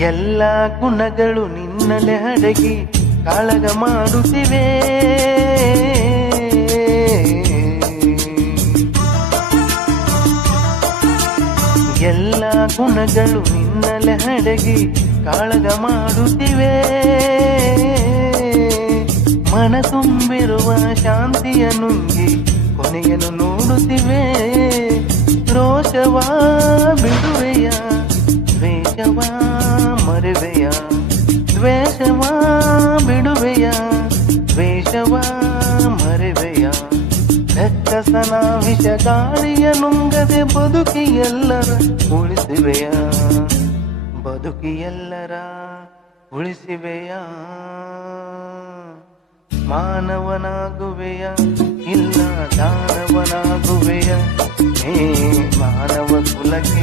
ಎಲ್ಲ ಗುಣಗಳು ನಿನ್ನಲೆ ಅಡಗಿ ಕಾಳಗ ಮಾಡುತ್ತಿವೆ. ಎಲ್ಲ ಗುಣಗಳು ನಿನ್ನಲೆ ಅಡಗಿ ಕಾಳಗ ಮಾಡುತ್ತಿವೆ. ಮನ ತುಂಬಿರುವ ಶಾಂತಿಯ ನುಂಗಿ ಕೊನೆಯನ್ನು ನೋಡುತ್ತಿವೆ. ರೋಷವ ಬಿಡುವೆಯ, ದ್ವೇಷವ ಮರೆವೆಯ, ದ್ವೇಷವ ಬಿಡುವೆಯ, ದ್ವೇಷವ ಮರೆವೆಯ. ರಕ್ಕಸನ ವಿಷ ಗಾಳಿಯ ನುಂಗದೆ ಬದುಕಿ ಎಲ್ಲರ ಉಳಿಸುವೆಯ, ಬದುಕಿ ಎಲ್ಲರ ಉಳಿಸುವೆಯ. ಮಾನವನಾಗುವೆಯ ಇಲ್ಲ ದಾನವನಾಗುವೆಯ, ಹೇ ಮಾನವ ಕುಲಕ್ಕೆ